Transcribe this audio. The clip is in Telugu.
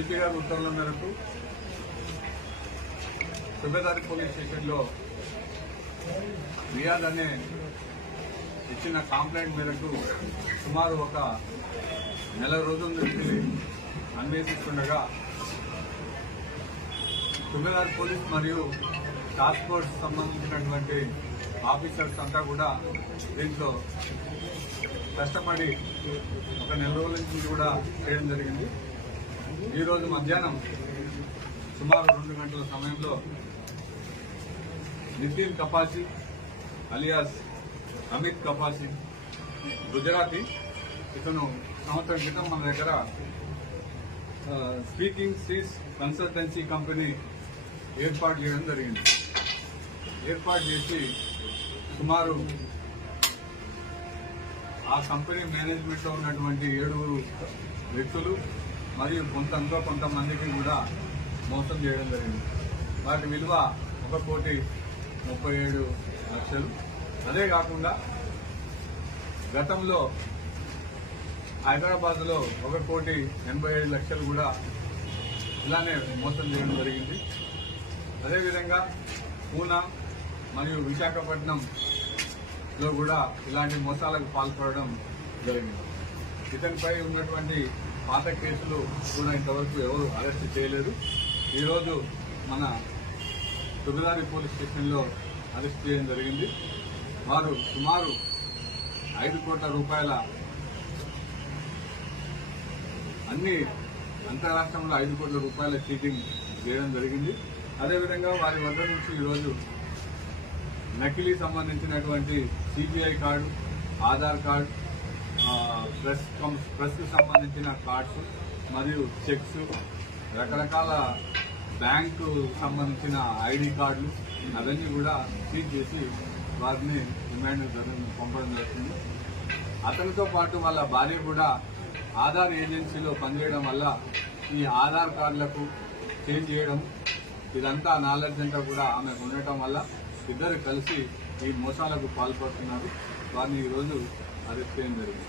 సిపి గారి ఉత్తర్వుల మేరకు సుబేదారి పోలీస్ స్టేషన్లో రియాజ్ అనే ఇచ్చిన కంప్లైంట్ మేరకు సుమారు ఒక నెల రోజుల నుంచి అన్వేషిస్తుండగా సుబేదారి పోలీస్ మరియు టాస్క్ ఫోర్స్ సంబంధించినటువంటి ఆఫీసర్స్ అంతా కూడా దీంట్లో కష్టపడి ఒక నెల రోజుల నుంచి కూడా చేయడం జరిగింది. ఈరోజు మధ్యాహ్నం సుమారు 2 గంటల సమయంలో నితిన్ కపాసి అలియాస్ అమిత్ కపాసి గుజరాతీ ఇతను సంవత్సరం క్రితం మన దగ్గర స్పీకింగ్ సీస్ కన్సల్టెన్సీ కంపెనీ ఏర్పాటు చేయడం జరిగింది. ఏర్పాటు చేసి సుమారు ఆ కంపెనీ మేనేజ్మెంట్ లో ఉన్నటువంటి 7 వ్యక్తులు మరియు కొంతమందికి కూడా మోసం చేయడం జరిగింది. వాటి విలువ 1,37,00,000. అదే కాకుండా గతంలో హైదరాబాద్ లో 1,87,00,000 కూడా ఇలానే మోసం చేయడం జరిగింది. అదేవిధంగా పూనా మరియు విశాఖపట్నం లో కూడా ఇలాంటి మోసాలకు పాల్పడడం జరిగింది. ఇతనిపై ఉన్నటువంటి పాత కేసులు కూడా ఇంతవరకు ఎవరు అరెస్ట్ చేయలేదు. ఈరోజు మన సుబేదారి పోలీస్ స్టేషన్లో అరెస్ట్ చేయడం జరిగింది. వారు సుమారు 5 కోట్ల రూపాయల అన్ని అంతరాష్ట్రంలో 5 కోట్ల రూపాయల చీటింగ్ చేయడం జరిగింది. అదేవిధంగా వారి వద్ద నుంచి ఈరోజు నకిలీ సంబంధించినటువంటి CBI card, Aadhaar card, press కు సంబంధించిన కార్డ్స్ మరియు చెక్స్, రకరకాల బ్యాంకు సంబంధించిన ఐడి కార్డులు అవన్నీ కూడా సీజ్ చేసి వారిని రిమాండ్ పంపడం జరుగుతుంది. అతనితో పాటు వాళ్ళ భార్య కూడా ఆధార్ ఏజెన్సీలో పనిచేయడం వల్ల ఈ ఆధార్ కార్డులకు చేంజ్ చేయడం ఇదంతా నాలెడ్జ్ అంతా కూడా ఆమెకు ఉండటం వల్ల ఇద్దరు కలిసి ఈ మోసాలకు పాల్పడుతున్నారు. వారిని ఈరోజు అరెస్ట్ చేయడం జరిగింది.